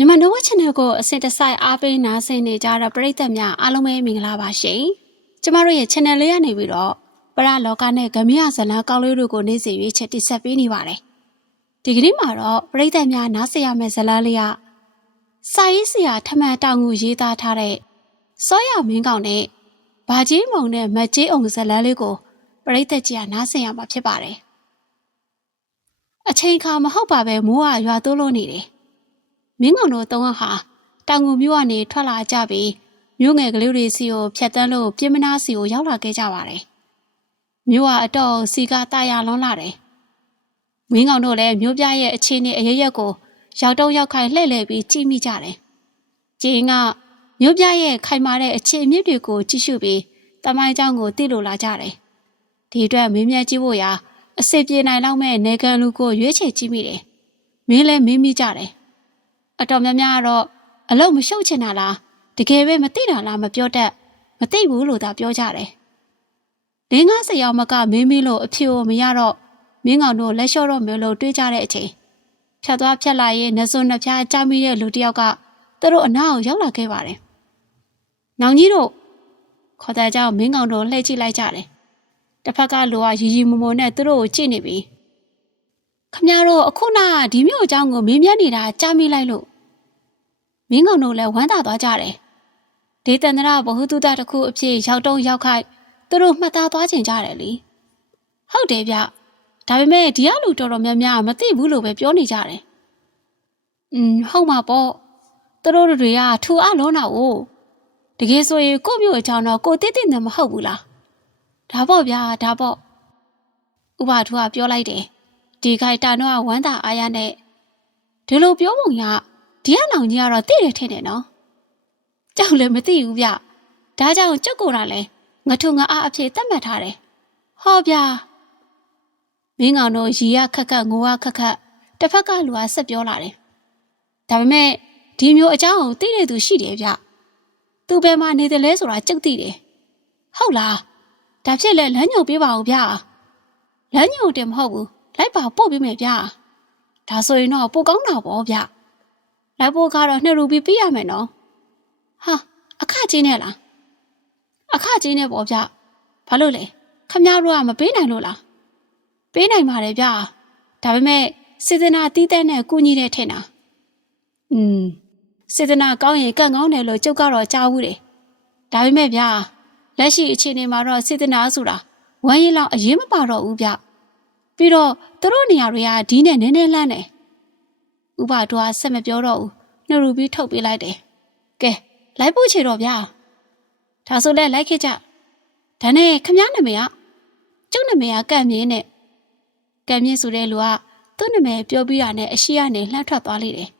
မြန်မာ Nova Channel ကိုအစစ်တစိုက်အားပေးနားဆင်နေကြတဲ့ပရိသတ်များအားလုံးပဲမင်္ဂလာပါရှင်။ကျမတို့ရဲ့ channel လေးကနေပြီးတော့ပရလောကနဲ့ဂမရဇလန်းကောင်းလေးတို့ကိုနေ့စဉ်ရွေးချက်တိဆက်ပေးနေပါတယ်။ဒီကနေ့မှာတော့ပရိသတ်များနားဆင်ရမယ့်ဇလန်းလေးကစာရေးဆရာထမန်တောင်ငူရေးသားထားတဲ့စောရမင်းကောင်နဲ့ဘာကြီးမုံနဲ့မတ်ကြီးအောင်ဇလန်းလေးကိုပရိသတ်ကြီးကနားဆင်ရမှာဖြစ်ပါတယ်။အချိန်ခါမဟုတ်ပါပဲမိုးကရွာသွန်းလို့နေတယ်။ မင်းကောင်တို့သုံးယောက်ဟာတောင်ငူမြို့ကနေထွက်လာကြပြီးမြို့ငယ်ကလေးတွေစီကိုဖြတ်တန်းလို့ပြင်းမနာစီကိုရောက်လာခဲ့ကြပါတယ်။မြို့ကအတော့စီကတာယာလွန်လာတယ်။မင်းကောင်တို့လည်းမြို့ပြရဲ့အခြေအနေအရရက်ကိုရောက်တော့ရောက်ခိုင်လှည့်လည်ပြီးကြည့်မိကြတယ်။ကျင်းကမြို့ပြရဲ့ခိုင်မာတဲ့အခြေအမြစ်တွေကိုကြည့်ရှုပြီးတမိုင်းเจ้าကိုသိလို့လာကြတယ်။ဒီအတွက်မင်းမြတ်ကြည့်ဖို့ရာအစစ်ပြေနိုင်လောက်မဲ့နေကန်လူကိုရွေးချယ်ကြည့်မိတယ်။မင်းလည်းမင်းမိကြတယ်။ အတော်များများကတော့အလုံးမရှုပ်ချင်တာလားတကယ်ပဲမသိတာလားမပြောတတ်မသိဘူးလို့သာပြောကြတယ်။လင်းကားစယောင်မကမင်းမင်းလို့အဖြူမရတော့မင်းကောင်တို့လက်လျှော့တော့မယ်လို့တွေးကြတဲ့အချိန်ဖြတ်သွားဖြတ်လာရင်နှစွန်းနှဖျားကြားမိတဲ့လူတစ်ယောက်ကသူတို့အနားကိုရောက်လာခဲ့ပါတယ်။နောင်ကြီးတို့ခေါ်တဲ့ကြောင့်မင်းကောင်တို့လှည့်ကြည့်လိုက်ကြတယ်။တစ်ဖက်ကလူကရီရီမုံမုံနဲ့သူတို့ကိုကြည့်နေပြီ။ ခမရတို့အခုနကဒီမျိုးအကြောင်းကိုမင်းမြတ်နေတာကြားမိလိုက်လို့မင်းကောင်တို့လည်းဝမ်းသာသွားကြတယ်။ဒေသန္တရဘဟုတုတတစ်ခုအဖြစ်ရောက်တုံးရောက်ခိုက်သူတို့မှတ်သားသွားချင်ကြတယ်လေ။ဟုတ်တယ်ဗျ။ဒါပေမဲ့ဒီကလူတော်တော်များများမသိဘူးလို့ပဲပြောနေကြတယ်။อืมဟုတ်မှာပေါ့။သူတို့တွေကထူအလုံးတော့ကိုတကယ်ဆိုရင်ကို့မျိုးအကြောင်းတော့ကိုတိတိနဲ့မဟုတ်ဘူးလား။ဒါပေါ့ဗျာဒါပေါ့။ဥပထူကပြောလိုက်တယ်။ ဒီခိုက်တာတော့ဝမ်းသာအားရနဲ့ဒီလိုပြောပုံရဒီကနောင်ကြီးကတော့သိတယ်ထင်တယ်နော်ကြောက်လည်းမသိဘူးဗျဒါကြောင့်ကြုတ်ကိုတာလဲငထုံငါအားအဖြစ်တတ်မှတ်ထားတယ်ဟောဗျာမင်းကောင်တို့ရီရခက်ခက်ငိုရခက်ခက်တစ်ဖက်ကလူကဆက်ပြောလာတယ်ဒါပေမဲ့ဒီမျိုးအကြောင်းကိုသိတဲ့သူရှိတယ်ဗျသူဘယ်မှာနေတယ်လဲဆိုတာကြုတ်သိတယ်ဟုတ်လားဒါဖြစ်လဲလမ်းညုံပေးပါဦးဗျာလမ်းညုံတယ်မဟုတ်ဘူး လိုက်ပါပို့ပေးမယ်ဗျာဒါဆိုရင်တော့ပိုကောင်းတာပေါ့ဗျလိုက်ဖို့ကတော့နှစ်ရူပီပြရမယ်နော်ဟာအခကြီးနဲ့လားအခကြီးနဲ့ပေါ့ဗျဘာလို့လဲခမရတို့ကမပေးနိုင်လို့လားပေးနိုင်ပါတယ်ဗျဒါပေမဲ့စေတနာတီးတဲ့နဲ့ကုညီတဲ့ထင်တာอืมစေတနာကောင်းရင်ကန့်ကောင်းတယ်လို့ကြုတ်ကတော့ကြားဘူးတယ်ဒါပေမဲ့ဗျလက်ရှိအခြေအနေမှာတော့စေတနာဆိုတာဝမ်းရည်လောက်အရင်မပါတော့ဘူးဗျ ပြီးတော့သူတို့နေရာတွေကဒီနဲ့နည်းနည်းလန်းတယ်ဥပတော်ကဆက်မပြောတော့ဘူးနှရူပြီးထုတ်ပေးလိုက်တယ်ကဲလိုက်ဖို့ချေတော့ဗျာဒါဆိုလဲလိုက်ခဲ့ကြဒါနဲ့ခမည်းနာမည်ကကျုပ်နာမည်ကကန့်မြင့်နဲ့ကန့်မြင့်ဆိုတဲ့လူကသူ့နာမည်ပြောပြီးတာနဲ့အရှိကနေလှမ်းထွက်သွားလိမ့်တယ်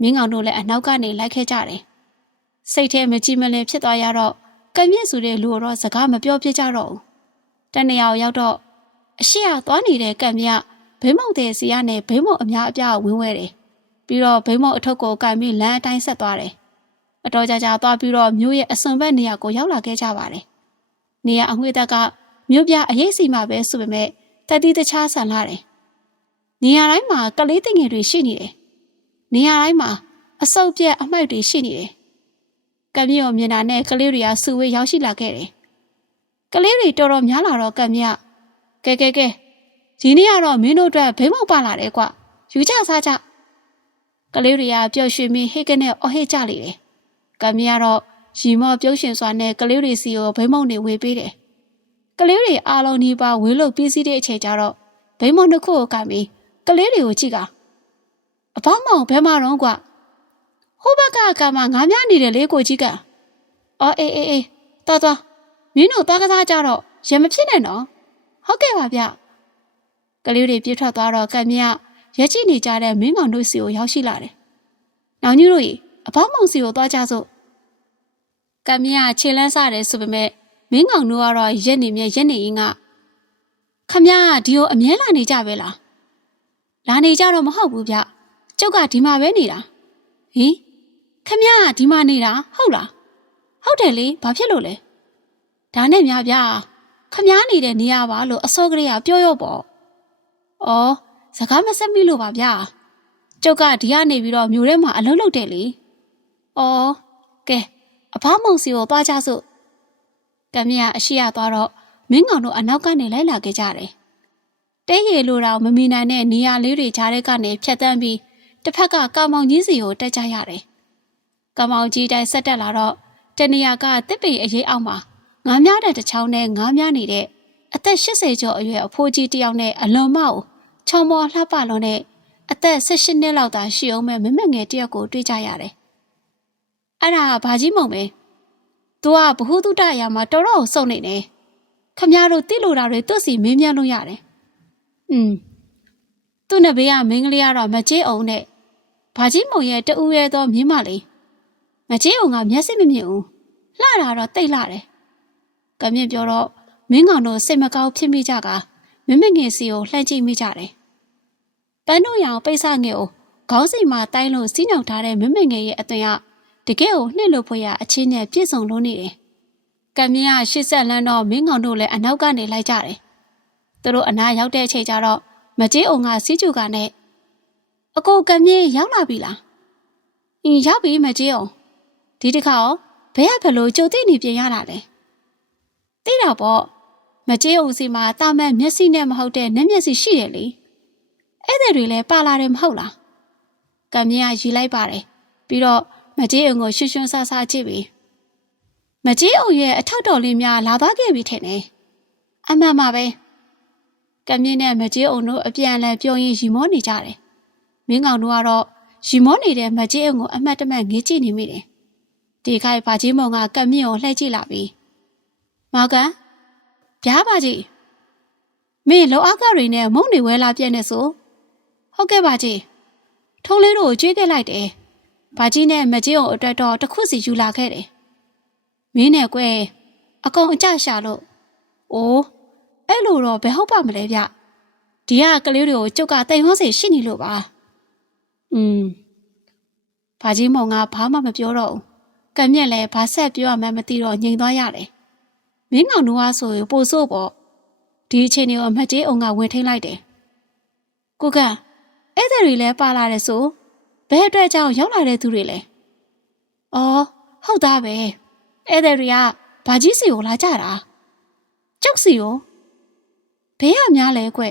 မင်းကောင်တို့လည်းအနောက်ကနေလိုက်ခဲ့ကြတယ်စိတ်ထဲမကြည်မလင်ဖြစ်သွားရတော့ကန့်မြင့်ဆိုတဲ့လူကတော့စကားမပြောပြကြတော့ဘူးတနေရာကိုရောက်တော့ အရှိကသွားနေတဲ့ကန့်မြင့်ကဘိမုံတဲ့စီကနေဘိမုံအများအပြားဝင်းဝဲတယ်ပြီးတော့ဘိမုံအထုပ်ကိုကင်ပြီးလမ်းအတိုင်းဆက်သွားတယ်။အတော်ကြာကြာသွားပြီးတော့မြို့ရဲ့အစွန်ဘက်နေရာကိုရောက်လာခဲ့ကြပါတယ်။နေရာအငွေတက်ကမြို့ပြအရေးစီမှာပဲဆိုပေမဲ့တတိတခြားဆန်လာတယ်။နေရာတိုင်းမှာကလေးတင်ငယ်တွေရှိနေတယ်။နေရာတိုင်းမှာအစုပ်ပြက်အမိုက်တွေရှိနေတယ်။ကံမြေကိုမြင်တာနဲ့ကလေးတွေကစုဝေးရောက်ရှိလာခဲ့တယ်။ကလေးတွေတော်တော်များလာတော့ကံမြေက ကဲကဲကဲဒီနေ့ကတော့မင်းတို့အတွက်ဘိမုံပါလာတယ်ကွ။ယူကြစားကြကလေးတွေကပျော်ရွှင်ပြီးဟိတ်ကနေအော်ဟစ်ကြလေတယ်။ကံမရတော့ရီမော့ပြုံးရှင်စွာနဲ့ကလေးတွေစီကိုဘိမုံတွေဝေပေးတယ်။ကလေးတွေအားလုံးဒီပါဝေလို့ပြီးစီးတဲ့အချိန်ကျတော့ဘိမုံတစ်ခုကိုကင်ပြီးကလေးတွေကိုကြည့်ကအပေါင်းမောင်ဘဲမတော့ကွဟိုဘက်ကကမှငါးများနေတယ်လေကိုကြီးကအော်အေးအေးအေးတော်တော်မင်းတို့သွားကစားကြတော့ရမဖြစ်နဲ့နော် ဟုတ်ကဲ့ပါဗျကလေးတွေပြေးထွက်သွားတော့ကံမြရက်ကြည့်နေကြတဲ့မင်းကောင်တို့စီကိုရောက်ရှိလာတယ်။နောင်ကြီးတို့ကြီးအပေါင်းမောင်စီကိုသွားကြစို့။ကံမြခြေလန်းစားတယ်ဆိုပေမဲ့မင်းကောင်တို့ကတော့ရက်နေမြဲရက်နေရင်ကခမရဒီကိုအမြဲလာနေကြပဲလား။လာနေကြတော့မဟုတ်ဘူးဗျ။ကျုပ်ကဒီမှာပဲနေတာ။ဟင်ခမရဒီမှာနေတာဟုတ်လား။ဟုတ်တယ်လေဘာဖြစ်လို့လဲ။ဒါနဲ့များဗျာ ခမရနေတဲ့နေရာပါလို့အစောကလေးကပြောရောပေါ့။အော်စကားမဆက်မိလို့ပါဗျာကျုပ်ကဒီကနေပြီးတော့မြို့ထဲမှာအလုပ်လုပ်တယ်လေ။အော်ကဲအဖားမုံစီကိုသွားကြစို့။ကမြကအရှိရသွားတော့မင်းကောင်တို့အနောက်ကနေလိုက်လာခဲ့ကြတယ်။တဲရီလိုတော့မမီနိုင်တဲ့နေရာလေးတွေကြားထဲကနေဖြတ်တန်းပြီးတစ်ဖက်ကကာမောင်ကြီးစီကိုတက်ကြရတယ်။ကာမောင်ကြီးတိုင်းဆက်တက်လာတော့တနေရာကတစ်ပေအရေးအောက်မှာ ငားများတဲ့တစ်ချောင်းနဲ့ငားများနေတဲ့အသက်80ကျော်အရွယ်အဖိုးကြီးတစ်ယောက်နဲ့အလွန်မောက်ချောင်းမောလှပလွန်တဲ့အသက်18နှစ်လောက်သာရှိအောင်မဲ့မမက်ငယ်တစ်ယောက်ကိုတွေ့ကြရတယ်။အဲ့ဒါဘာကြီးမုံပဲ။ तू ကဘ ഹു တုတအရာမှာတော်တော်စုံနေတယ်။ခမရတို့တိလို့တာတွေသူ့စီမင်းမြန်းလို့ရတယ်။อืมသူ့နဘေးကမင်းကလေးကတော့မကြေးအောင်နဲ့ဘာကြီးမုံရဲ့တူရဲသောမြင်းမလေးမကြေးအောင်ကမျက်စိမမြင်ဘူး။လှတာတော့တိတ်လှတယ်။ ကမြင့်ပြောတော့မင်းကောင်တို့စိတ်မကောင်းဖြစ်မိကြကမမက်ငယ်စီကိုလှမ်းကြည့်မိကြတယ်။ပန်းတို့ရောင်ပိတ်ဆငယ်ကိုခေါင်းစီမှာတိုင်းလို့စီးညောင်ထားတဲ့မမက်ငယ်ရဲ့အသွင်ကတကယ်ကိုနှိမ့်လို့ဖွယ်ရအချင်းနဲ့ပြည့်စုံလို့နေတယ်။ကမြင်ကရှစ်ဆက်လန်းတော့မင်းကောင်တို့လည်းအနောက်ကနေလိုက်ကြတယ်။သူတို့အနားရောက်တဲ့အချိန်ကျတော့မကြေးအောင်ကစီးကျူကနဲ့အကိုကမြင်ရောက်လာပြီလား။အင်းရောက်ပြီမကြေးအောင်ဒီတစ်ခါရောဘဲကဘလို့ကြုံသိနေပြင်ရတာလဲ။ သိတာပေါ့မကြေးအောင်စီမှာတာမန်မျက်စိနဲ့မဟုတ်တဲ့နက်မျက်စိရှိတယ်လေ။အဲ့တဲ့တွေလည်းပါလာတယ်မဟုတ်လား။ကမြင်ကရီလိုက်ပါတယ်။ပြီးတော့မကြေးအောင်ကိုရွှွှွှွဆဆကြည့်ပြီးမကြေးအောင်ရဲ့အထောက်တော်လေးများလာသွားခဲ့ပြီထင်တယ်။အမှန်ပါပဲ။ကမြင့်နဲ့မကြေးအောင်တို့အပြန်အလှန်ပြောရင်းရီမောနေကြတယ်။မင်းကောင်တို့ကတော့ရီမောနေတဲ့မကြေးအောင်ကိုအမှတ်တမဲ့ငေးကြည့်နေမိတယ်။ဒီခိုက်ဘာကြီးမောင်ကကမြင့်ကိုလှည့်ကြည့်လာပြီး မောင်ကန်ဗျာပါကြီးမင်းလောအားကတွေနဲ့မုံနေဝဲလာပြည့်နေဆိုဟုတ်ကဲ့ပါကြီးထုံးလေးတို့ကိုကြွေးခဲ့လိုက်တယ်။ဘာကြီးနဲ့မကြီးအောင်အတွက်တော့တစ်ခုစီယူလာခဲ့တယ်။မင်းနဲ့ကွယ်အကုန်အကြရှာလို့အိုးအဲ့လိုတော့ဘယ်ဟုတ်ပါမလဲဗျ။ဒီကကလေးတွေကိုကျုပ်ကတိမ်ဟောစီရှိနေလို့ပါ။อืมဘာကြီးမောင်ကဘာမှမပြောတော့ဘူး။ကံမြက်လည်းဘာဆက်ပြောရမှန်းမသိတော့ငြိမ်သွားရတယ်။ မင်းကောင်တို့ကဆိုရင်ပို့ဆို့ပေါ့။ဒီအချိန်ကိုအမတ်ကြီးအောင်ကဝင်ထိန်လိုက်တယ်။ကိုကဧည့်သည်တွေလည်းပါလာတယ်ဆိုဘယ်အတွက်ကြောင့်ရောက်လာတဲ့သူတွေလဲ။အော်ဟုတ်သားပဲ။ဧည့်သည်တွေကဘာကြီးစီကိုလာကြတာ။ကျုပ်စီကိုဘဲရများလဲကွ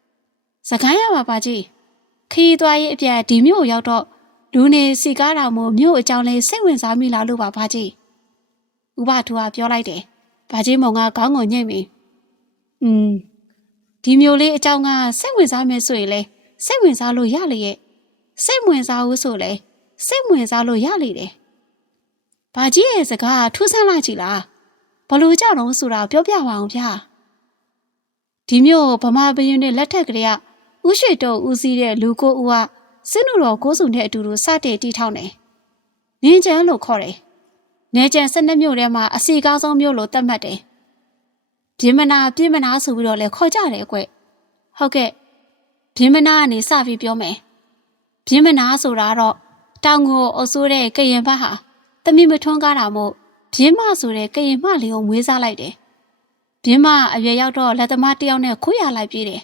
။စကိုင်းရပါပါကြီး။ခီးသွားရေးအပြတ်ဒီမြို့ရောက်တော့လူနေစီကားတော်မို့မြို့အကြောင်းလေးစိတ်ဝင်စားမိလားလို့ပါပါကြီး။ဥပထူကပြောလိုက်တယ်။ ဘာကြီးမုံကခေါင်းကိုညှိမိ။อืมဒီမျိုးလေးအကြောင်းကစိတ်ဝင်စားမယ်ဆိုရင်လေစိတ်ဝင်စားလို့ရလေရဲ့စိတ်ဝင်စားဘူးဆိုလေစိတ်ဝင်စားလို့ရလေတယ်။ဘာကြီးရဲ့စကားထူးဆန်းလာကြည်လား။ဘလို့ကြတော့ဆိုတာပြောပြပါအောင်ဗျာ။ဒီမျိုးဗမာဘရင်နဲ့လက်ထက်ကလေးကဥရှိတော်ဦးစီးတဲ့လူကိုဦးကစစ်နုတော်ကိုစုနဲ့အတူတူစတဲ့တီထောင်းတယ်။နင်းကျန်းလို့ခေါ်တယ်။ နေကျန်း၁၂မြို့ထဲမှာအစီကားဆုံးမြို့လို့သတ်မှတ်တယ်။ပြင်းမနာပြင်းမနာဆိုပြီးတော့လဲခေါ်ကြတယ်ကွ။ဟုတ်ကဲ့ပြင်းမနာကနေစပြီးပြောမယ်ပြင်းမနာဆိုတာတော့တောင်ကိုအစိုးတဲ့ကရင်ဘတ်ဟာတမိမထွန်းကားတာမို့ပြင်းမဆိုတဲ့ကရင်မလေးကိုမွေးစားလိုက်တယ်ပြင်းမအရွယ်ရောက်တော့လက်သမားတယောက်နဲ့ခိုးရလိုက်ပြေးတယ်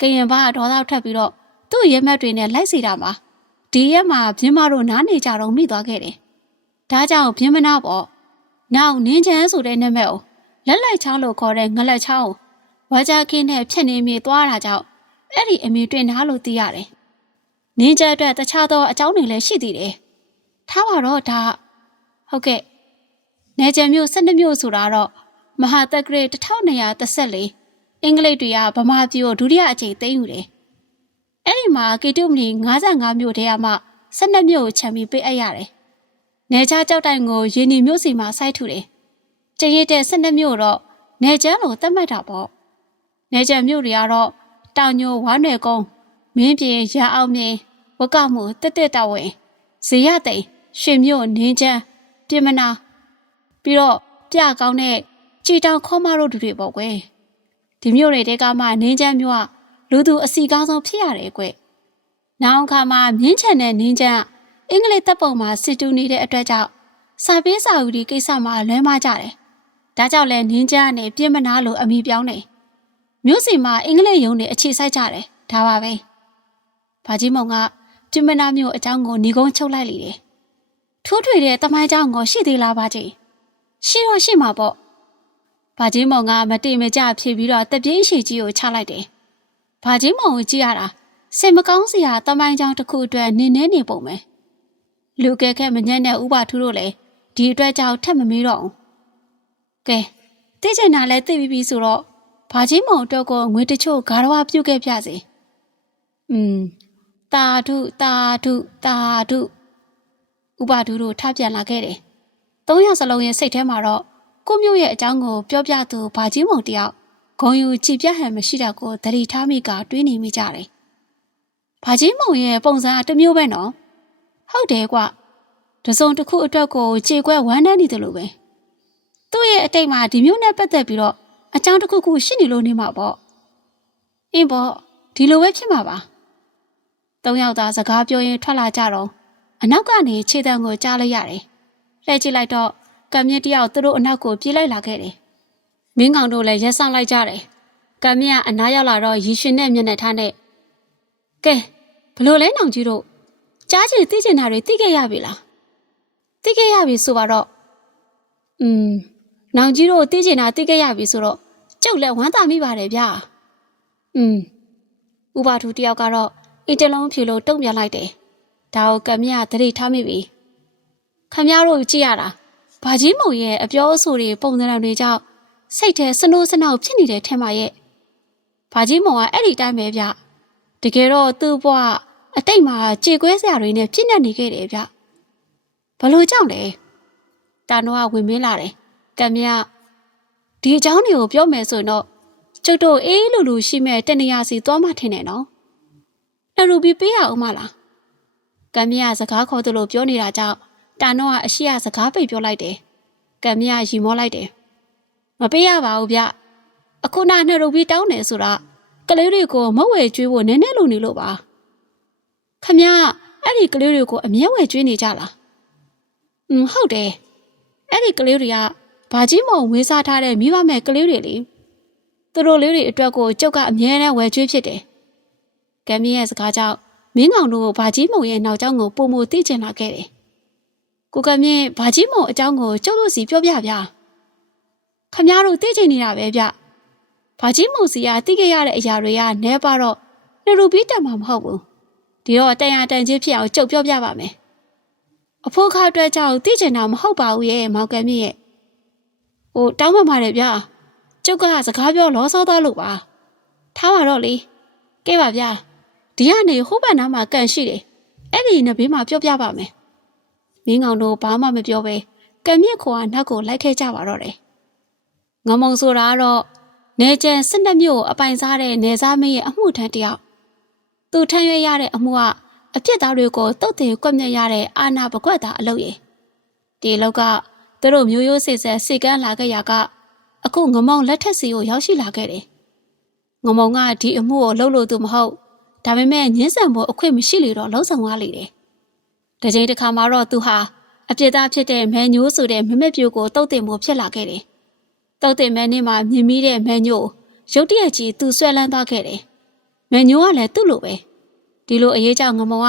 ကရင်ဘတ်ကဒေါသထပ်ပြီးတော့သူ့ရဲမက်တွေနဲ့လိုက်စီတာမှာဒီရက်မှာပြင်းမတို့နားနေကြတော့မိသွားခဲ့တယ် ဒါကြောင့်ပြင်းမနာပေါ့နောက်နင်းချမ်းဆိုတဲ့နာမည်ကိုလက်လိုက်ချောင်းလို့ခေါ်တဲ့ငလက်ချောင်းဝါကြခင်းနဲ့ဖြက်နေမိသွားတာကြောင့်အဲ့ဒီအမေတွင်နာလို့သိရတယ်။နင်းကျအတွက်တခြားသောအကြောင်းတွေလည်းရှိသေးတယ်။ထားပါတော့ဒါဟုတ်ကဲ့။နေကျမျိုး12မျိုးဆိုတာတော့မဟာတက္ကရာ1234အင်္ဂလိပ်တွေကဗမာပြည်ကိုဒုတိယအကြိမ်သိမ်းယူတယ်။အဲ့ဒီမှာကေတုမနီ55မျိုးတည်းကမှ12မျိုးကိုခြံပြီးပေးအပ်ရတယ်။ နေချကြောက်တိုင်ကိုရင်းနီမျိုးစီမှာစိုက်ထူတယ်။ကျရတဲ့12မျိုးတော့နေချမ်းကိုသတ်မှတ်တာပေါ့။နေချမ်းမျိုးတွေကတော့တောင်ညိုဝါနယ်ကုန်းမင်းပြေရအောင်မြင်ဝကမှုတက်တက်တဝင်ဇေယသိမ်ရွှေမြို့နင်းချမ်းပြင်မနာပြီးတော့ပြကောင်းတဲ့ကြည်တောင်ခေါမတို့တူတွေပေါ့ကွယ်ဒီမြို့တွေတဲကမှနင်းချမ်းမြို့ကလူသူအစီကောင်းဆုံးဖြစ်ရတယ်ကွယ်နောက်အခါမှာမြင်းချန်တဲ့နင်းချမ်း အင်္ဂလိပ်တပ်ပုံမှာစစ်တူနေတဲ့အတွက်ကြောင့်စာပေးစာဦးဒီကိစ္စမှာလွဲမှားကြတယ်။ဒါကြောင့်လဲနင်းကြအနေပြင်မနာလို့အမိပြောင်းနေ။မြို့စီမှာအင်္ဂလိပ်ယုံနေအခြေဆိုင်ကြတယ်။ဒါပါပဲ။ဘာကြီးမုံကပြင်မနာမြို့အကြောင်းကိုညီကုန်းချုပ်လိုက်လေတယ်။ထိုးထွေတဲ့တမိုင်းကြောင်းကိုရှိသေးလားပါကြီး။ရှိတော့ရှိမှာပေါ့။ဘာကြီးမုံကမတိမကြဖြေပြီးတော့တပြင်းရှိကြီးကိုချလိုက်တယ်။ဘာကြီးမုံကိုကြည့်ရတာစိတ်မကောင်းစရာတမိုင်းကြောင်းတစ်ခုအတွက်နင်းနေနေပုံပဲ။ လူကဲခဲမညံ့တဲ့ဥပထူးတို့လည်းဒီအတွက်ကြောင့်ထက်မမေးတော့ဘူးကဲသိချင်တာလဲသိပြီးပြီဆိုတော့ဘာကြီးမောင်အတွက်ကိုငွေတချို့ဂါရဝပြုတ်ခဲ့ပြစေอืมတာဓုတာဓုတာဓုဥပဒုတို့ထပြန်လာခဲ့တယ်သုံးယောက်စလုံးရဲ့စိတ်ထဲမှာတော့ကိုမျိုးရဲ့အကြောင်းကိုပြောပြသူဘာကြီးမောင်တယောက်ဂုံယူကြည်ပြတ်ဟန်မရှိတာကိုသတိထားမိကတွေးနေမိကြတယ်ဘာကြီးမောင်ရဲ့ပုံစံအတစ်မျိုးပဲနော် ဟုတ်တယ်ကွတစုံတစ်ခုအတွက်ကိုခြေခွဲဝမ်းနေနေတယ်လို့ပဲသူ့ရဲ့အတိတ်မှာဒီမျိုးနဲ့ပတ်သက်ပြီးတော့အကြောင်းတစ်ခုခုရှိနေလို့နေမှာပေါ့အင်းပေါ့ဒီလိုပဲဖြစ်မှာပါသုံးယောက်သားစကားပြောရင်းထွက်လာကြတော့အနောက်ကနေခြေတံကိုကြားလိုက်ရတယ်လှည့်ကြည့်လိုက်တော့ကံမြင့်တယောက်သူတို့အနောက်ကိုပြေးလိုက်လာခဲ့တယ်မင်းကောင်တို့လည်းရက်ဆောင်လိုက်ကြတယ်ကံမြင့်ကအနားရောက်လာတော့ရီရှင်နဲ့မျက်နှာထားနဲ့ကဲဘလို့လဲနောင်ကြီးတို့ ကြားချင်သိချင်တာတွေသိခဲ့ရပြီလားသိခဲ့ရပြီဆိုပါတော့อืมနောင်ကြီးတို့သိချင်တာသိခဲ့ရပြီဆိုတော့ကျုပ်လည်းဝမ်းသာမိပါတယ်ဗျာอืมဥပါထူတယောက်ကတော့အင်တလုံးဖြူလို့တုံ့ပြန်လိုက်တယ်ဒါကိုကံမြသတိထားမိပြီခမရတို့ကြည့်ရတာဘာကြီးမုံရဲ့အပြောအဆိုတွေပုံစံတွေကြောင့်စိတ်ထဲစနိုးစနောက်ဖြစ်နေတဲ့ထဲမှာရဲ့ဘာကြီးမုံကအဲ့ဒီတိုင်းပဲဗျတကယ်တော့သူ့ဘဝ အတိတ်မှာကြေကွဲစရာတွေနဲ့ပြည့်နေနေခဲ့တယ်ဗျဘလို့ကြောင့်လဲတာနိုကဝင်မင်းလာတယ်ကံမြဒီအကြောင်းတွေကိုပြောမယ်ဆိုရင်တော့ကျုပ်တို့အေးလူလူရှိမဲ့တနေရာစီသွားမှထင်တယ်နော်နှရူပြီးပေးရအောင်မလားကံမြစကားခေါ်သလိုပြောနေတာကြောင့်တာနောကအရှိရစကားပိတ်ပြောလိုက်တယ်ကံမြရီမောလိုက်တယ်မပေးရပါဘူးဗျအခုနာနှရူပြီးတောင်းတယ်ဆိုတာကလေးတွေကိုမဝဲကျွေးဖို့နည်းနည်းလိုနေလို့ပါ ခမအဲ့ဒီကလေးတွေကိုအမြဲဝဲကျွေးနေကြလားอืมဟုတ်တယ်အဲ့ဒီကလေးတွေကဘာကြီးမုံဝေးစားထားတဲ့မိဘမဲ့ကလေးတွေလေသူတို့လေးတွေအတွက်ကိုကျုပ်ကအမြဲတမ်းဝယ်ကျွေးဖြစ်တယ်ကမ်မီရဲ့စကားကြောင့်မင်းကောင်တို့ကိုဘာကြီးမုံရဲ့နောက်ကျောင်းကိုပုံမသိကျင်လာခဲ့တယ်ကိုကမြင့်ဘာကြီးမုံအကြောင်းကိုကျုပ်တို့စီပြောပြဗျာခမည်းတော်သိချင်နေတာပဲဗျဘာကြီးမုံစီကသိခဲ့ရတဲ့အရာတွေကနဲပါတော့နှရူပြီးတက်မှာမဟုတ်ဘူး ဒီတော့တန်ရတန်ချင်းဖြစ်အောင်ကြုတ်ပြောပြပါမယ်အဖိုးခါအတွက်ကြောင့်သိချင်တာမဟုတ်ပါဘူးရဲ့မောင်ကမြင့်ရဲ့ဟိုတောင်းပန်ပါတယ်ဗျာကျုပ်ကစကားပြောလောဆောသားလို့ပါထားပါတော့လေကဲပါဗျာဒီကနေဟိုးပန်နားမှာကန်ရှိတယ်အဲ့ဒီနဘေးမှာပြောပြပါမယ်မင်းကောင်တို့ဘာမှမပြောပဲကံမြင့်ခေါ်ကနောက်ကိုလိုက်ခဲ့ကြပါတော့တယ်ငမုံဆိုတာကတော့နေကျန်စစ်နှစ်မြို့အပိုင်စားတဲ့နေစားမင်းရဲ့အမှုထမ်းတယောက် သူထမ်းရွက်ရတဲ့အမှုကအပြစ်သားတွေကိုတုတ်တယ်ကွက်မြက်ရတဲ့အာနာပကွက်သားအလုပ်ရည်ဒီအလုပ်ကသူတို့မျိုးရိုးစိတ်ဆက်စိတ်ကန်းလာခဲ့ရကအခုငမုံလက်ထက်စီကိုရောက်ရှိလာခဲ့တယ်ငမုံကဒီအမှုကိုလှုပ်လို့သူမဟုတ်ဒါပေမဲ့ညှင်းဆန်ဖို့အခွင့်မရှိလေတော့လှုပ်ဆောင်သွားလေတယ်။တစ်ချိန်တစ်ခါမှာတော့သူဟာအပြစ်သားဖြစ်တဲ့မဲညိုးဆိုတဲ့မမက်ပြိုကိုတုတ်တင်ဖို့ဖြစ်လာခဲ့တယ်။တုတ်တင်မဲနေ့မှာမြင်မိတဲ့မဲညိုးရုတ်တရက်ကြီးသူဆွဲလန်းသွားခဲ့တယ်။ မဲညိုးကလည်းသူ့လိုပဲ။ဒီလိုအရေးကြောင့်ငမုံက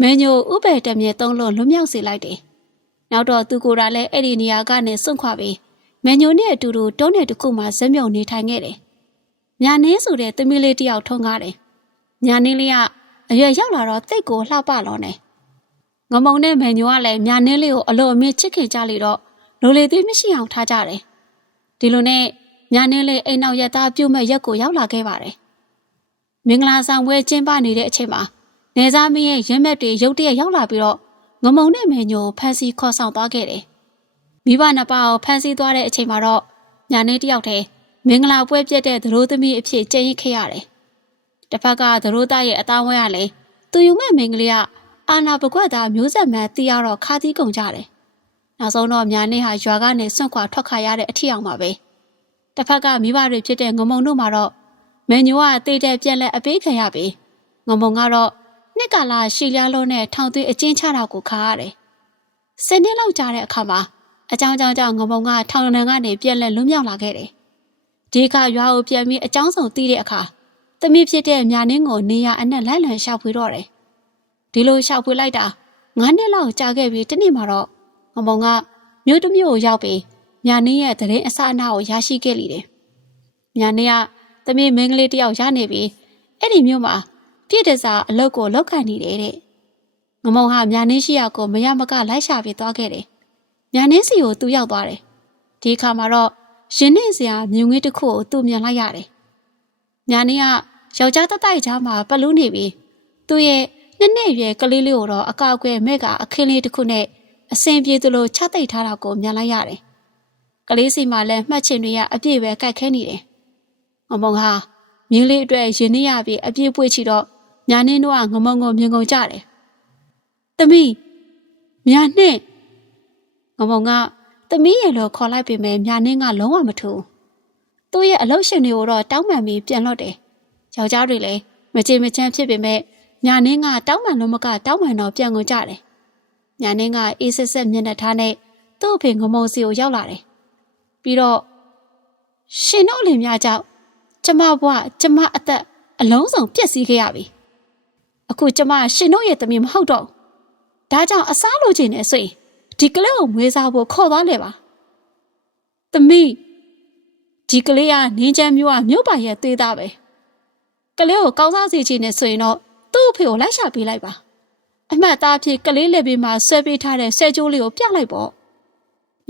မဲညိုးဥပယ်တမြဲသုံးလို့လွတ်မြောက်စေလိုက်တယ်။နောက်တော့သူကိုယ်တိုင်လည်းအဲ့ဒီနေရာကနေစွန့်ခွာပြီးမဲညိုးနဲ့အတူတူတုံးတဲ့တစ်ခုမှဇက်မြုံနေထိုင်ခဲ့တယ်။ညာနေဆိုတဲ့သမီးလေးတယောက်ထုံးကားတယ်။ညာနေလေးကအရွယ်ရောက်လာတော့တိတ်ကိုလှပလောနေငမုံနဲ့မယ်ညိုကလည်းညာနေလေးကိုအလိုအမြင့်ချစ်ခင်ကြလေတော့လိုလေသေးမရှိအောင်ထားကြတယ်ဒီလိုနဲ့ညာနေလေးအိမ်နောက်ရက်သားပြုတ်မဲ့ရက်ကိုရောက်လာခဲ့ပါတယ် မင်္ဂလာဆောင်ပွဲကျင်းပနေတဲ့အချိန်မှာနေသားမင်းရဲ့ရင်းမက်တွေရုတ်တရက်ရောက်လာပြီးတော့ငမုံနဲ့မယ်ညိုဖန်စီခေါ်ဆောင်သွားခဲ့တယ်မိဘနှစ်ပါးကိုဖန်စီသွားတဲ့အချိန်မှာတော့ညာနေတယောက်တည်းမင်္ဂလာပွဲပြည့်တဲ့သရိုးသမီးအဖြစ်ကျင်းရခဲ့ရတယ်တစ်ဖက်ကသရိုးသားရဲ့အသားဝဲကလည်းသူယူမဲ့မိန်းကလေးကအာနာပကွက်သားမျိုးဆက်မှန်တီးရတော့ခါသီးကုန်ကြတယ်။နောက်ဆုံးတော့ညာနေဟာရွာကနေစွန့်ခွာထွက်ခါရတဲ့အထီအောင်ပါပဲ။တစ်ဖက်ကမိဘတွေဖြစ်တဲ့ငမုံတို့မှာတော့ မန်ညိုကတေးတဲ့ပြန်လဲအပေးခံရပြီ။ငမုံကတော့နှစ်ကာလာရှီလျားလုံးနဲ့ထောင်သွင်းအကျဉ်းချတာကိုခါရတယ်။ဆယ်နှစ်လောက်ကြာတဲ့အခါမှာအကြောင်းကြောင့်ကြောင့်ငမုံကထောင်နံကနေပြန်လဲလွတ်မြောက်လာခဲ့တယ်။ဒီကရွာကိုပြန်ပြီးအကြောင်းဆောင်တီးတဲ့အခါသမီးဖြစ်တဲ့မြာနင်းကိုနေရအနက်လိုက်လံရှောက်ဖွေတော့တယ်ဒီလိုရှောက်ဖွေလိုက်တာ9နှစ်လောက်ကြာခဲ့ပြီးတနေ့မှာတော့ငမုံကမြို့တစ်မြို့ကိုရောက်ပြီးညာနင်းရဲ့တရင်အစအနာကိုရရှိခဲ့လိတယ်ညာနင်းက သမီးမင်းကလေးတယောက်ရနေပြီးအဲ့ဒီမြို့မှာပြည့်တစားအလုပ်ကိုလုပ်ခံနေတယ်တဲ့ငမုံဟာညာနင်းရှိရကိုမရမကလိုက်ရှာပြီးသွားခဲ့တယ်ညာနင်းစီကိုသူရောက်သွားတယ်ဒီအခါမှာတော့ရင်နှင်းစရာမြုံငွေးတစ်ခုကိုသူ့မြန်လိုက်ရတယ်ညာနင်းကယောက်ျားတတိုက်ချားမှာပလူးနေပြီးသူ့ရဲ့နှစ်နှစ်အရွယ်ကလေးလေးကိုတော့အကောက်ကွယ်မဲ့ကအခင်းလေးတစ်ခုနဲ့အစင်ပြေသလိုချသိပ်ထားတာကိုမြန်လိုက်ရတယ်။ကလေးစီမှာလည်းမှတ်ချင်တွေကအပြည့်ပဲကြိုက်ခဲနေတယ်။ ငမုံဟာမြင်းလေးအတွက်ရင်နှရပြီးအပြည့်ပွေ့ချီတော့ညာနှင်းတို့ကငမုံကိုမြင်ကုန်ကြတယ်။သမီးညာနှင်းငမုံကသမီးရဲ့လို့ခေါ်လိုက်ပေမဲ့ညာနှင်းကလုံးဝမထူ။သူ့ရဲ့အလုတ်ရှင်တွေကိုတော့တောင်းပန်ပြီးပြန်လွတ်တယ်။ယောက်ျားတွေလည်းမကြေမချမ်းဖြစ်ပေမဲ့ညာနှင်းကတောင်းပန်လို့မကတောင်းပန်တော့ပြန်ကုန်ကြတယ်။ညာနှင်းကအေးဆက်ဆက်မျက်နှာထားနဲ့သူ့အဖေငမုံစီကိုရောက်လာတယ်။ပြီးတော့ရှင်တို့အလင်များကြောင့် ကျမဘွားကျမအသက်အလုံးစုံပြည့်စည်ခဲ့ရပြီ။အခုကျမရှင်တို့ရဲ့သမီးမဟုတ်တော့ဘူး။ဒါကြောင့်အစားလိုချင်နေဆိုရင်ဒီကလေးကိုမွေးစားဖို့ခေါ်သွားလေပါ။သမီးဒီကလေးကနင်းချမ်းမျိုးကမြို့ပါရဲ့သေးသားပဲ။ကလေးကိုကောင်းစားစေချင်နေဆိုရင်တော့သူ့အဖေကိုလိုက်ရှာပေးလိုက်ပါအမှတ်သားဖြစ်ကလေးလက်ဘေးမှာဆွဲပေးထားတဲ့ဆဲကျိုးလေးကိုပြလိုက်ပေါ့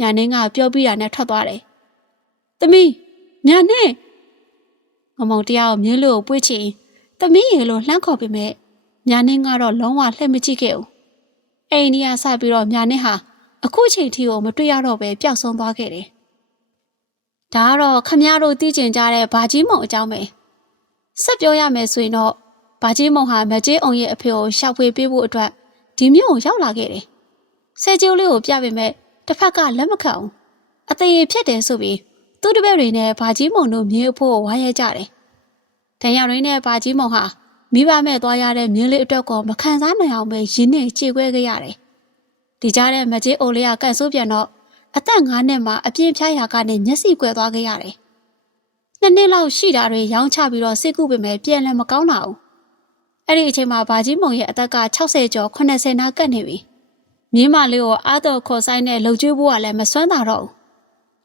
ညာနှင်းကပြောပြရနဲ့ထွက်သွားတယ်သမီးညာနှင်း မမုံတရားကိုမြင်းလို့ပွေးချင်သမီးရေလို့လှမ်းခေါ်ပေးမဲ့ညာနှင်းကတော့လုံးဝလှည့်မကြည့်ခဲ့ဘူးအိမ်ကြီးကစပြီးတော့ညာနှင်းဟာအခုချိန်ထိကိုမတွေ့ရတော့ပဲပျောက်ဆုံးသွားခဲ့တယ်ဒါကတော့ခမရတို့သိကျင်ကြတဲ့ဘာကြီးမုံအကြောင်းပဲဆက်ပြောရမယ်ဆိုရင်တော့ဘာကြီးမုံဟာမကြေးအောင်ရဲ့အဖေကိုရှောက်ဖွေပေးဖို့အတွက်ဒီမြို့ကိုရောက်လာခဲ့တယ်။ဆဲကျိုးလေးကိုပြပေမဲ့တစ်ဖက်ကလက်မခံဘူး။အသေးဖြစ်တယ်ဆိုပြီး သူ့တပည့်တွေနဲ့ဘာကြီးမုံတို့မြေအဖို့ဝိုင်းရကြတယ်။တန်ရရင်းနဲ့ဘာကြီးမုံဟာမိဘမဲ့သွားရတဲ့မြင်းလေးအတွက်ကိုမခံစားနိုင်အောင်ပဲရင်းနဲ့ကြေခွဲခဲ့ရတယ်။ဒီကြားတဲ့မကြေးအိုလေးကကန်ဆိုးပြန်တော့အသက်၅နှစ်မှာအပြင်းဖြားရာကနေမျက်စိကွယ်သွားခဲ့ရတယ်။နှစ်နှစ်လောက်ရှိတာတွေရောင်းချပြီးတော့စိတ်ကူးပေမဲ့ပြန်လည်းမကောင်းတာဘူး။အဲ့ဒီအချိန်မှာဘာကြီးမုံရဲ့အသက်က60ကျော်80နားကပ်နေပြီ။မြင်းမလေးကိုအားတော့ခေါ်ဆိုင်နဲ့လှုပ်ကျွေးဖို့ကလည်းမစွမ်းတာတော့ဘူး။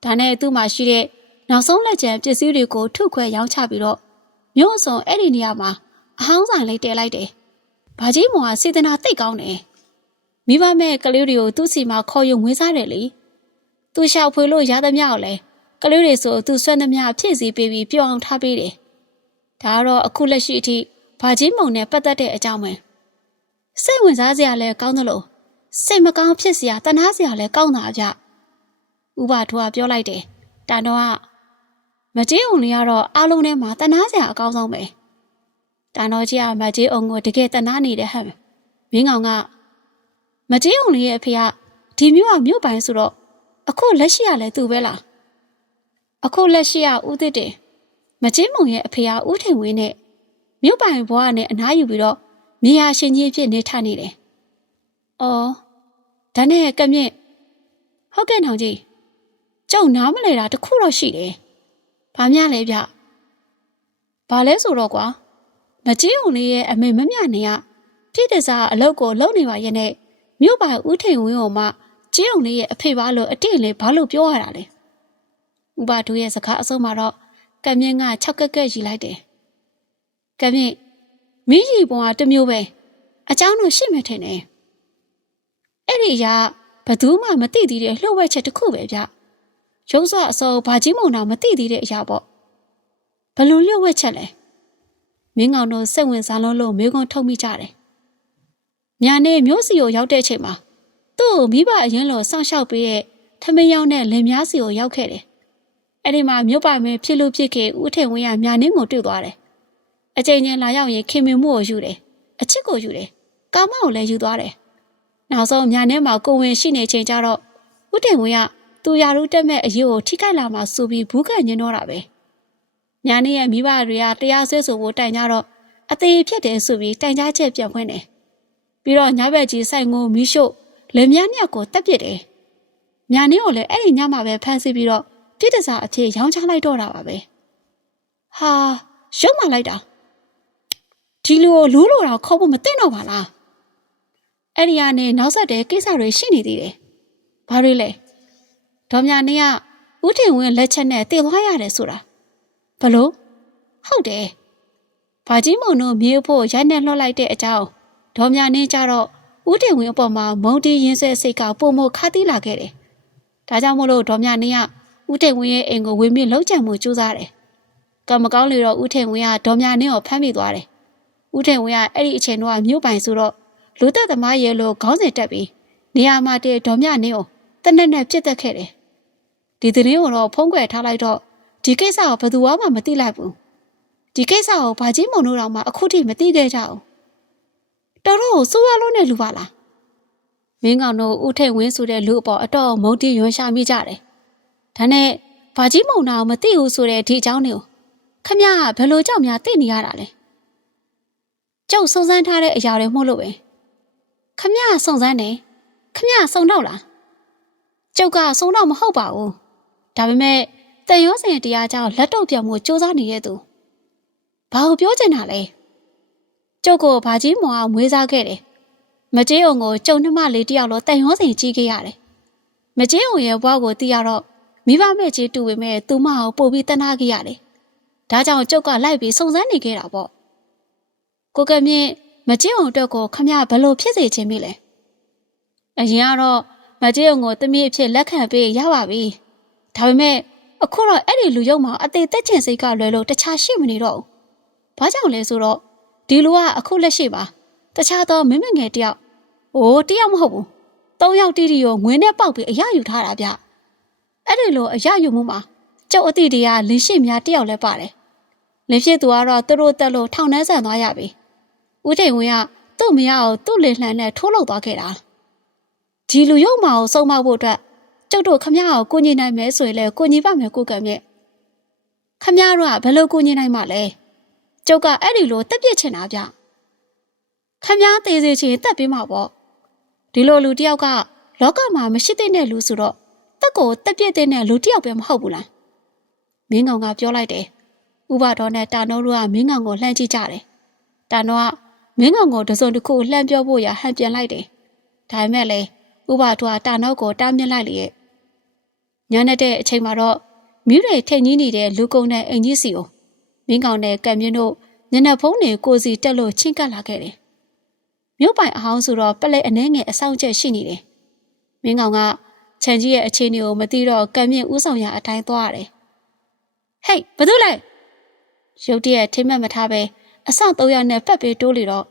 ဒါနဲ့သူ့မှာရှိတဲ့နောက်ဆုံးလက်ကျန်ပစ္စည်းတွေကိုထုခွဲရောင်းချပြီးတော့မြို့အစုံအဲ့ဒီနေရာမှာအဟောင်းဆိုင်လေးတည်လိုက်တယ်။ဘာကြီးမုံကစေတနာတိတ်ကောင်းတယ်။မိဘမဲ့ကလေးတွေကိုသူ့စီမှာခေါ်ယူငွေစားတယ်လေ။သူလျှောက်ဖွေလို့ရသမျှကိုလည်းကလေးတွေဆိုသူဆွမ်းသမျှဖြည့်ဆည်းပေးပြီးပြောင်းအောင်ထားပေးတယ်။ဒါကတော့အခုလက်ရှိအထိဘာကြီးမုံနဲ့ပတ်သက်တဲ့အကြောင်းပဲစိတ်ဝင်စားစရာလည်းကောင်းသလိုစိတ်မကောင်းဖြစ်စရာတနာစရာလည်းကောင်းတာကြ ဥပါထွားပြောလိုက်တယ်တန်တော့ကမကြေးုံလေးကတော့အားလုံးထဲမှာတနာစရာအကောင်းဆုံးပဲတန်တော့ကြီးကမကြေးုံကိုတကယ်တနာနေတဲ့ဟဲ့မင်းကောင်ကမကြေးုံလေးရဲ့အဖေကဒီမျိုးကမြို့ပိုင်ဆိုတော့အခုလက်ရှိရလဲသူပဲလားအခုလက်ရှိရဦးသစ်တယ်မကြေးမုံရဲ့အဖေကဦးထိန်ဝင်းနဲ့မြို့ပိုင်ဘွားနဲ့အနားယူပြီးတော့မြေယာရှင်ကြီးဖြစ်နေထနေတယ်။အော်ဒါနဲ့ကမြင့်ဟုတ်ကဲ့နောင်ကြီး ကျုံနားမလဲတာတခုတော့ရှိတယ်။ဘာများလဲဗျ။ဘာလဲဆိုတော့ကွာမကြီးုံလေးရဲ့အမေမမြနေရပြည့်တစားအလုပ်ကိုလုပ်နေပါရဲ့နဲ့မြို့ပိုင်ဦးထိန်ဝင်းအောင်မှကျင်းုံလေးရဲ့အဖေပါလို့အတိတ်လေးဘာလို့ပြောရတာလဲ။ဥပဒူရဲ့စကားအဆုံးမှာတော့ကမြင့်က၆ကက်ကက်ရီလိုက်တယ်ကမြင့်မင်းကြီးပုံကတစ်မျိုးပဲအเจ้าတို့ရှိမှထင်တယ်အဲ့ဒီအရာဘသူမှမသိသေးတဲ့လှုပ်ဝက်ချက်တစ်ခုပဲဗျ ရုပ်စောအစောဘာကြီးမုံတော့မသိသေးတဲ့အရာပေါ့ဘလို့လှုပ်ဝက်ချက်လဲမင်းကောင်တို့စိတ်ဝင်စားလုံးလို့မျိုးကုန်းထုတ်မိကြတယ်ညာနေမျိုးစီကိုရောက်တဲ့ချိန်မှာသူ့ကိုမိဘအရင်လိုစောင့်ရှောက်ပေးတဲ့ထမင်းရောက်တဲ့လင်များစီကိုရောက်ခဲ့တယ်အဲ့ဒီမှာမြို့ပါမင်းဖြစ်လို့ဖြစ်ခဲ့ဦးထင်ဝင်းကညာနေကိုတွေ့သွားတယ်အချိန်ချင်းလာရောက်ရင်ခင်မင်မှုကိုယူတယ်အချစ်ကိုယူတယ်ကာမကိုလည်းယူသွားတယ်နောက်ဆုံးညာထဲမှာကိုဝင်ရှိနေချိန်ကျတော့ဦးတင်ဝင်က သူရာထူးတက်မဲ့အရေးကိုထိခိုက်လာမှဆိုပြီးဘူးကညင်းတော့တာပဲညာနေရဲ့မိဘတွေကတရားဆွဲဆိုဖို့တိုင်ကြတော့အသေးဖြစ်တယ်ဆိုပြီးတိုင်ကြားချက်ပြန်ဖွင့်တယ်ပြီးတော့ညဘက်ကြီးဆိုင်ကိုမီးရှို့လင်မြန်းမြောက်ကိုတက်ပစ်တယ်ညာနေကိုလည်းအဲ့ဒီညမှာပဲဖမ်းဆီးပြီးတော့ပြစ်ဒစာအဖြစ်ရောင်းချလိုက်တော့တာပါပဲဟာရုံမှလိုက်တာဒီလိုလူလိုတော့ခေါ်ဖို့မသိတော့ပါလားအဲ့ဒီကနေနောက်ဆက်တဲ့ကိစ္စတွေရှိနေသေးတယ်။ဘာတွေလဲ။ ဒေါ်မြနေကဦးထင်ဝင်းလက်ချက်နဲ့တည်သွားရတယ်ဆိုတာဘလို့ဟုတ်တယ်။ဘာကြီးမုံတို့မြေဖို့ရိုက်နှက်လွှတ်လိုက်တဲ့အကြောင်းဒေါ်မြနေကြတော့ဦးထင်ဝင်းအပေါ်မှာမုံတီးရင်ဆဲစိတ်ကပုံမခါတိလာခဲ့တယ်။ဒါကြောင့်မို့လို့ဒေါ်မြနေကဦးထင်ဝင်းရဲ့အိမ်ကိုဝင်ပြီးလှုပ်ကြံမှုကြိုးစားတယ်။ကံမကောင်းလေတော့ဦးထင်ဝင်းကဒေါ်မြနေကိုဖမ်းမိသွားတယ်။ဦးထင်ဝင်းကအဲ့ဒီအချိန်တော့မြို့ပိုင်ဆိုတော့လူသက်သမားရဲ့လိုခေါင်းစဉ်တက်ပြီးနေရာမှာတည်းဒေါ်မြနေကိုတနက်နဲ့ပြစ်တက်ခဲ့တယ်။ ဒီသတင်းကိုတော့ဖုံးကွယ်ထားလိုက်တော့ဒီကိစ္စကိုဘယ်သူမှမသိလိုက်ဘူး။ဒီကိစ္စကိုဘာကြီးမုံတို့တော့မှအခုထိမသိခဲ့ကြဘူး။တော်တော်ဆိုးရလုံးနဲ့လူပါလား။မင်းကောင်တို့ဦးထိတ်ဝင်းဆိုတဲ့လူအပေါ်အတော့မုံတီရွှန်ရှာမိကြတယ်။ဒါနဲ့ဘာကြီးမုံနာကိုမသိဘူးဆိုတဲ့ဒီအကြောင်းတွေကိုခမရကဘယ်လိုကြောင့်များသိနေရတာလဲ။ကျုပ်စုံစမ်းထားတဲ့အရာတွေမှုလို့ပဲ။ခမရစုံစမ်းတယ်။ခမရစုံတော့လား။ကျုပ်ကစုံတော့မဟုတ်ပါဘူး။ ဒါပေမဲ့တန်ရောစင်တရားကြောင့်လက်တော့ပြောင်မှုစူးစမ်းနေတဲ့သူ။ဘာကိုပြောချင်တာလဲ။ကျုပ်ကိုဘာကြီးမောင်အောင်မွေးစားခဲ့တယ်။မကြေးအောင်ကိုကျုံနှမလေးတယောက်လောတန်ရောစင်ကြီးခဲ့ရတယ်။မကြေးအောင်ရဲ့ဘွားကိုသိရတော့မိဘမဲ့ကြီးတူပေမဲ့သူမအောင်ပို့ပြီးတနာခဲ့ရတယ်။ဒါကြောင့်ကျုပ်ကလိုက်ပြီးစုံစမ်းနေခဲ့တာပေါ့။ကိုကမြင့်မကြေးအောင်အတွက်ကိုခမရဘယ်လိုဖြစ်စေချင်ပြီလဲ။အရင်ကတော့မကြေးအောင်ကိုတမီးအဖြစ်လက်ခံပေးရပါပြီ။ ဒါပေမဲ့အခုတော့အဲ့ဒီလူယုံမှာအသေးသက်ချင်စိတ်ကလွယ်လို့တခြားရှိမနေတော့ဘူး။ဘာကြောင့်လဲဆိုတော့ဒီလူကအခုလက်ရှိပါ။တခြားသောမင်းမငယ်တယောက်။အိုးတယောက်မဟုတ်ဘူး။သုံးယောက်တိတိရောငွေနဲ့ပေါက်ပြီးအရယူထားတာဗျ။အဲ့ဒီလိုအရယူမှုမှာကျုပ်အတိတရားလင်းရှိများတယောက်လည်းပါတယ်။လင်းဖြစ်သူကတော့သူတို့တက်လို့ထောင်ထဲဆန်သွားရပြီ။ဦးထိန်ဝင်းကသူ့မရအောင်သူ့လင်လှန်နဲ့ထိုးလောက်သွားခဲ့တာ။ဒီလူယုံမာကိုစုံမဖို့အတွက် ကျုပ်တို့ခမရကိုကိုညီနိုင်မယ်ဆိုရင်လည်းကိုညီပါမယ်ကိုကံမြက်ခမရတို့ကဘယ်လိုကိုညီနိုင်မှာလဲကျုပ်ကအဲ့ဒီလိုတက်ပြစ်ချင်တာဗျခမရသေးစေချင်တက်ပေးမှာပေါ့ဒီလိုလူတယောက်ကလောကမှာမရှိတဲ့တဲ့လူဆိုတော့တက်ကိုတက်ပြစ်တဲ့လူတယောက်ပဲမဟုတ်ဘူးလားမင်းကောင်ကပြောလိုက်တယ်ဥပတော်နဲ့တာနိုးတို့ကမင်းကောင်ကိုလှမ်းကြည့်ကြတယ်တာနိုးကမင်းကောင်ကိုတစုံတစ်ခုလှမ်းပြောဖို့ရဟန်ပြန်လိုက်တယ်ဒါပေမဲ့လည်းဥပတော်ကတာနိုးကိုတားမြစ်လိုက်လေရဲ့ ညနေတဲ့အချိန်မှာတော့မိတွေထိန်ကြီးနေတဲ့လူကုံနဲ့အင်ကြီးစီကိုမင်းကောင်နဲ့ကံမြင့်တို့ညနေဖုံးတွေကိုစီတက်လို့ချင်းကပ်လာခဲ့တယ်။မြို့ပိုင်အဟောင်းဆိုတော့ပလက်အနှဲငယ်အဆောင်ချက်ရှိနေတယ်။မင်းကောင်ကခြံကြီးရဲ့အခြေအနေကိုမသိတော့ကံမြင့်ဥဆောင်ရအတိုင်းသွားရတယ်။ဟေးဘာလို့လဲ။ရုတ်တရက်ထိမ့်မှတ်မထားပဲအဆောင်၃ယောက်နဲ့ပတ်ပေးတိုးလေတော့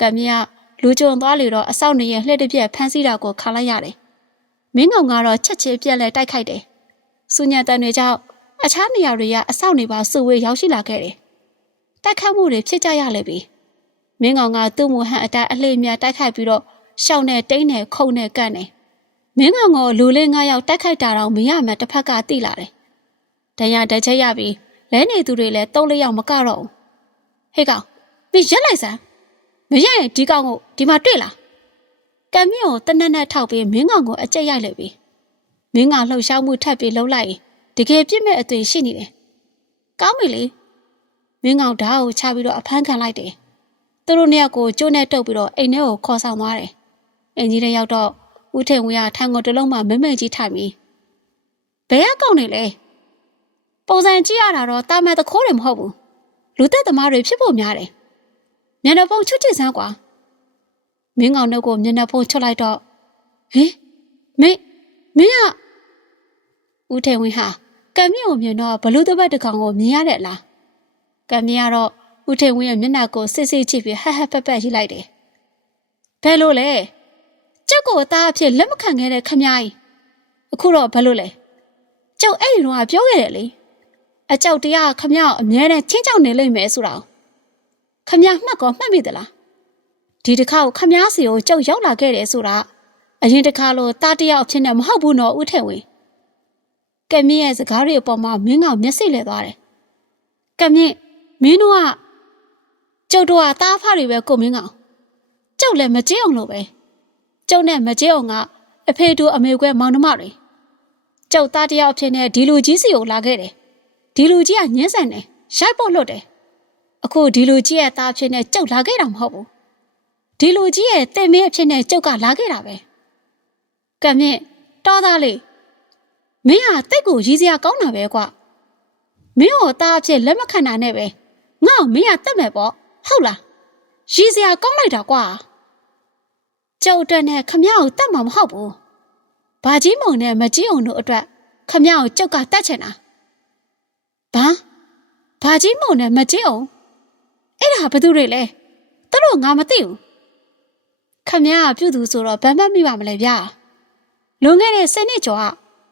ကံမြင့်ကလူကြုံသွားလေတော့အဆောင်နေရဲ့လှည့်တစ်ပြက်ဖမ်းဆီးတာကိုခါလိုက်ရတယ်။ မင်းကောင်ကတော့ချက်ချင်းပြက်လဲတိုက်ခိုက်တယ်။စူညံတန်တွေကြောင့်အခြားနေရာတွေကအဆောက်နေပါစုဝေးရောက်ရှိလာခဲ့တယ်။တိုက်ခတ်မှုတွေဖြစ်ကြရလေပြီ။မင်းကောင်ကသူ့မူဟန်အတိုင်းအလှည့်မြတိုက်ခိုက်ပြီးတော့ရှောင်းနဲ့တိန်းနဲ့ခုံနဲ့ကန့်နေ။မင်းကောင်ကလူလေး၅ယောက်တိုက်ခိုက်တာတော့မရမှတစ်ဖက်ကတိလာတယ်။တန်ရတက်ချက်ရပြီးလဲနေသူတွေလည်းသုံးလေးယောက်မကတော့ဘူး။ဟေးကောင်မင်းရက်လိုက်စမ်းမရရင်ဒီကောင်ကိုဒီမှာတွေ့လား။ ကံမြင့်ကိုတနက်နဲ့ထောက်ပြီးမင်းကောင်ကိုအကြက်ရိုက်လိုက်ပြီ။မင်းကောင်လှုပ်ရှားမှုထပ်ပြီးလှုပ်လိုက်ရင်တကယ်ပြစ်မဲ့အသွင်ရှိနေတယ်။ကောင်းပြီလေ။မင်းကောင်ဓာတ်ကိုချပြီးတော့အဖမ်းခံလိုက်တယ်။သူတို့နှစ်ယောက်ကိုကျိုးနဲ့တုပ်ပြီးတော့အိမ်ထဲကိုခေါ်ဆောင်သွားတယ်။အင်ကြီးတွေရောက်တော့ဦးထင်ဝင်းကထန်ကုန်တစ်လုံးမှမမဲကြီးထိုင်ပြီးဘယ်ကကောက်နေလဲ။ပုံစံကြည့်ရတာတော့တာမန်တခိုးတွေမဟုတ်ဘူး။လူသက်သမားတွေဖြစ်ဖို့များတယ်။မျက်နှာပုံချွတ်ချစ်စမ်းကွာ။ မင်းကောင်နှုတ်ကိုမျက်နှာပုံချွတ်လိုက်တော့ဟင်မင်းမင်းကဦးထင်ဝင်းဟာကံမြင့်ကိုမြင်တော့ဘလူးတစ်ပတ်တစ်ကောင်ကိုမြင်ရတဲ့လားကံမြင့်ကတော့ဦးထိန်ဝင်းရဲ့မျက်နှာကိုစစ်စစ်ကြည့်ပြီးဟက်ဟက်ပက်ပက်ရေးလိုက်တယ်ဘယ်လိုလဲကျုပ်ကိုအသားအဖြစ်လက်မခံခဲ့တဲ့ခမကြီးအခုတော့ဘယ်လိုလဲကျုပ်အဲ့ဒီတော့ပြောခဲ့တယ်လေအကြောက်တရားခမကိုအမြဲတမ်းချင်းချောက်နေလိမ့်မယ်ဆိုတာခမမှတ်ကောမှတ်မိသလား ဒီတစ်ခါကိုခမစီကိုကျုပ်ရောက်လာခဲ့တယ်ဆိုတာအရင်တစ်ခါလိုတားတယောက်ဖြစ်နေမဟုတ်ဘူးနော်ဦးထိန်ဝင်းကမြင့်ရဲ့စကားတွေအပေါ်မှာမင်းကမျက်စိလဲသွားတယ်။ကမြင့်မင်းတို့ကကျုပ်တို့ကတားဖတွေပဲကိုမင်းကောင်ကျုပ်လည်းမကြည့်အောင်လို့ပဲကျုပ်နဲ့မကြည့်အောင်ကအဖေတို့အမေကွဲမောင်နှမတွေကျုပ်သားတယောက်အဖြစ်နဲ့ဒီလူကြီးစီကိုလာခဲ့တယ်ဒီလူကြီးကညှင်းဆန်တယ်ရိုက်ဖို့လွတ်တယ်အခုဒီလူကြီးရဲ့သားအဖြစ်နဲ့ကျုပ်လာခဲ့တာမဟုတ်ဘူး ဒီလူကြီးရဲ့တင်မင်းအဖြစ်နဲ့ကျုပ်ကလာခဲ့တာပဲကံမြင့်တော်သားလေးမင်းဟာတိတ်ကိုရည်စရာကောင်းတာပဲကွာမင်းဟောသားအဖြစ်လက်မခံတာနဲ့ပဲငါ့ကိုမင်းကတတ်မယ်ပေါ့ဟုတ်လားရည်စရာကောင်းလိုက်တာကွာကျုပ်အတွက်နဲ့ခမ ्या ကိုတတ်မှာမဟုတ်ဘူးဘာကြီးမုံနဲ့မကြီးအောင်တို့အတွက်ခမ ्या ကိုကျုပ်ကတတ်ချင်တာဘာဘာကြီးမုံနဲ့မကြီးအောင်အဲ့ဒါဘယ်သူတွေလဲသူတို့ငါမသိဘူး ခမရပြုတ်သူဆိုတော့ဗမ်းမတ်မိပါမလဲဗျာလွန်ခဲ့တဲ့10နှစ်ကျော်က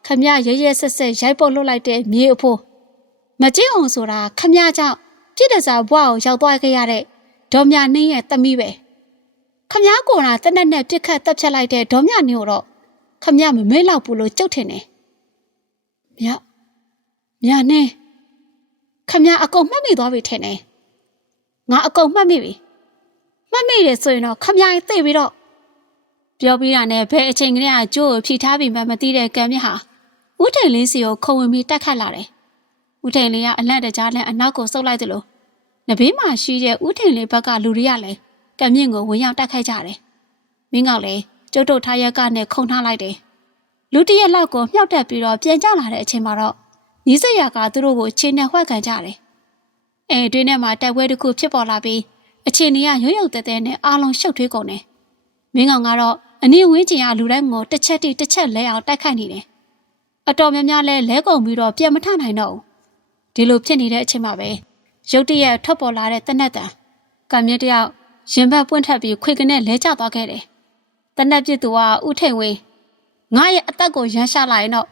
ခမရရဲရဲဆက်ဆက်ရိုက်ပုတ်လွတ်လိုက်တဲ့မြေအဖိုးမကျင်းအောင်ဆိုတာခမရကြောင့်ပြစ်ဒစာဘွားကိုရောက်သွားခဲ့ရတဲ့ဒေါ်မြနှင်းရဲ့တမိပဲခမရကိုယ်တာတက်နဲ့နဲ့ပြစ်ခတ်တက်ဖြတ်လိုက်တဲ့ဒေါ်မြနှင်းကိုတော့ခမရမမဲလောက်ဘူးလို့ကြုတ်ထင်တယ်မြမြနှင်းခမရအကုန်မှတ်မိသွားပြီထင်တယ်ငါအကုန်မှတ်မိပြီ မှတ်မိတယ်ဆိုရင်တော့ခမရိုင်သိပြီးတော့ပြောပြီးတာနဲ့ဘယ်အချိန်ကလေးကကျိုးကိုဖြီထားပြီးမှမသိတဲ့ကံမြင့်ဟာဦးထိန်လေးစီကိုခုံဝင်ပြီးတက်ခတ်လာတယ်။ဦးထိန်လေးကအလန့်တကြားနဲ့အနောက်ကိုဆုပ်လိုက်သလိုနဘေးမှာရှိတဲ့ဦးထိန်လေးဘက်ကလူတွေကလည်းကံမြင့်ကိုဝင်ရောက်တက်ခိုက်ကြတယ်။မင်းကလည်းကျုပ်တို့ထားရက်ကနေခုံထားလိုက်တယ်။လူတစ်ရက်လောက်ကိုမြှောက်တက်ပြီးတော့ပြန်ကျလာတဲ့အချိန်မှာတော့ညီစရာကသူတို့ကိုခြေနဲ့ဝှက်ခံကြတယ်။အဲတွင်းထဲမှာတိုက်ပွဲတစ်ခုဖြစ်ပေါ်လာပြီး အချင်းကြီးကရုံရုံတဲတဲနဲ့အားလုံးရှုပ်ထွေးကုန်တယ်။မင်းကောင်ကတော့အနည်းဝင်းကျင်ကလူတိုင်းကိုတစ်ချက်တိတစ်ချက်လဲအောင်တိုက်ခိုက်နေတယ်။အတော်များများလဲလဲကုန်ပြီးတော့ပြန်မထနိုင်တော့ဘူး။ဒီလိုဖြစ်နေတဲ့အချိန်မှာပဲရုတ်တရက်ထွက်ပေါ်လာတဲ့တနက်တန်ကံမြင့်တယောက်ရင်ဘတ်ပွင့်ထပ်ပြီးခွေကနေလဲကျသွားခဲ့တယ်။တနက်ပြစ်သူကဥထိန်ဝင်းငါရဲ့အသက်ကိုရမ်းရှာလာရင်တော့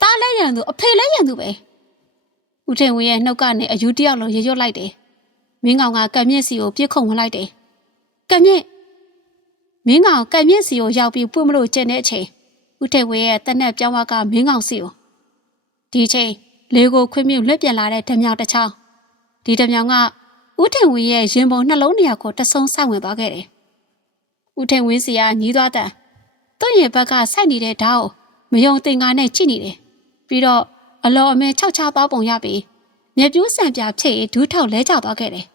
တားလဲရန်သူအဖေလဲရန်သူပဲ။ဥထိန်ဝင်းရဲ့နှုတ်ကနေအယူတယောက်လုံးရေရွတ်လိုက်တယ်။ မင်းကောင်ကကံမြင့်စီကိုပြစ်ခုံဝင်လိုက်တယ်။ကံမြင့်မင်းကောင်ကံမြင့်စီကိုရောက်ပြီးပွင့်မလို့ကျင်တဲ့အချိန်ဦးထေဝေရဲ့တနက်ပြောင်းဝကမင်းကောင်စီကိုဒီချိန်လေကိုခွင့်မြုပ်လွတ်ပြန်လာတဲ့ဓမြောင်တစ်ချောင်းဒီဓမြောင်ကဦးထေဝေရဲ့ရင်ပုံနှလုံးနေရာကိုတဆုံဆိုင်ဝင်သွားခဲ့တယ်။ဦးထေဝေစီကညီးသွားတဲ့သူ့ရင်ဘက်ကဆိုက်နေတဲ့ဓာတ်ကိုမယုံတင်ကားနဲ့ကြည့်နေတယ်။ပြီးတော့အလော်အမဲခြောက်ချသွားပုံရပြီးမျက်ပြူးဆံပြဖြစ်ဒူးထောက်လဲကျသွားခဲ့တယ်။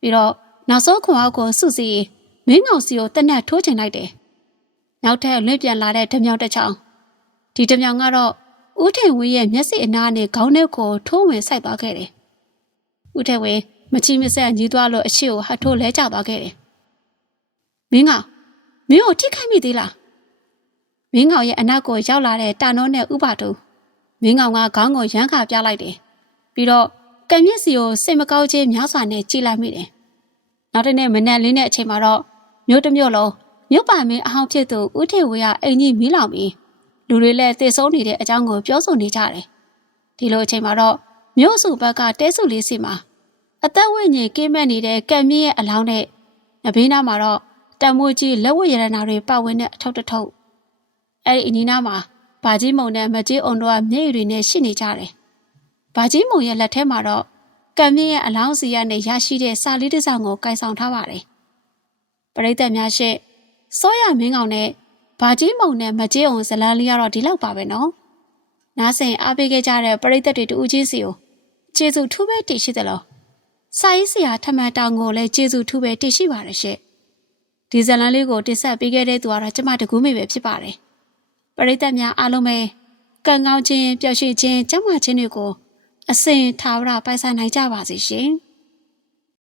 ပြီးတော့နောက်ဆုံးခွန်အောက်ကိုစုစည်းမင်းကောင်စီကိုတက်နက်ထိုးချင်လိုက်တယ်။နောက်ထပ်လွင့်ပြန်လာတဲ့ဓမြောင်တစ်ချောင်းဒီဓမြောင်ကတော့ဦးထေဝင်းရဲ့မျက်စိအနားနဲ့ခေါင်းထဲကိုထိုးဝင်ဆိုင်သွားခဲ့တယ်။ဦးထေဝင်းမချီမဆက်ညီးသွားလို့အရှိကိုဟတ်ထိုးလဲကျသွားခဲ့တယ်။မင်းကောင်မင်းကိုထိခိုက်မိသေးလား။မင်းကောင်ရဲ့အနောက်ကိုရောက်လာတဲ့တာနောနဲ့ဥပါတူမင်းကောင်ကခေါင်းကိုရမ်းခါပြလိုက်တယ်။ပြီးတော့ ကံမျက်စီကိုစိတ်မကောင်းခြင်းများစွာနဲ့ကြည်လိုက်မိတယ်။နောက်တစ်နေ့မနက်လင်းတဲ့အချိန်မှာတော့မြို့တစ်မြို့လုံးမြို့ပါမင်းအဟောင်းဖြစ်သူဦးထေဝေကအင်ကြီးမီးလောင်ပြီးလူတွေလည်းတည်ဆုံးနေတဲ့အကြောင်းကိုပြောဆိုနေကြတယ်။ဒီလိုအချိန်မှာတော့မြို့စုဘက်ကတဲစုလေးစီမှာအသက်ဝိညာဉ်ကင်းမဲ့နေတဲ့ကံမြင့်ရဲ့အလောင်းနဲ့နဘေးနားမှာတော့တံမိုးကြီးလက်ဝတ်ရတနာတွေပတ်ဝန်းတဲ့အထုပ်တစ်ထုပ်အဲ့ဒီအနီးနားမှာဘာကြီးမုံနဲ့မကြီးအောင်တို့ကမျက်ရည်တွေနဲ့ရှိနေကြတယ်။ ဘာကြီးမုံရဲ့လက်ထဲမှာတော့ကံမြင့်ရဲ့အလောင်းစီကနေရရှိတဲ့စာလေးတစ်စောင်ကိုကင်ဆောင်ထားပါတယ်။ပရိသတ်များရှေ့စောရမင်းကောင်နဲ့ဘာကြီးမုံနဲ့မကြီးအောင်ဇလန်းလေးကတော့ဒီလောက်ပါပဲနော်။နားဆင်အားပေးခဲ့ကြတဲ့ပရိသတ်တွေတူဦးကြီးစီကိုကျေးဇူးထူးပဲတည်ရှိသလိုစာရေးဆရာထမန်တောင်ကိုလည်းကျေးဇူးထူးပဲတည်ရှိပါတယ်ရှင့်။ဒီဇလန်းလေးကိုတင်ဆက်ပေးခဲ့တဲ့သူကတော့ကျမတကူမေပဲဖြစ်ပါတယ်။ပရိသတ်များအားလုံးပဲကံကောင်းခြင်းပျော်ရွှင်ခြင်းကျမ်းမာခြင်းတွေကို အစဉ်သာဝရပိုင်ဆိုင်နိုင်ကြပါစေရှင်။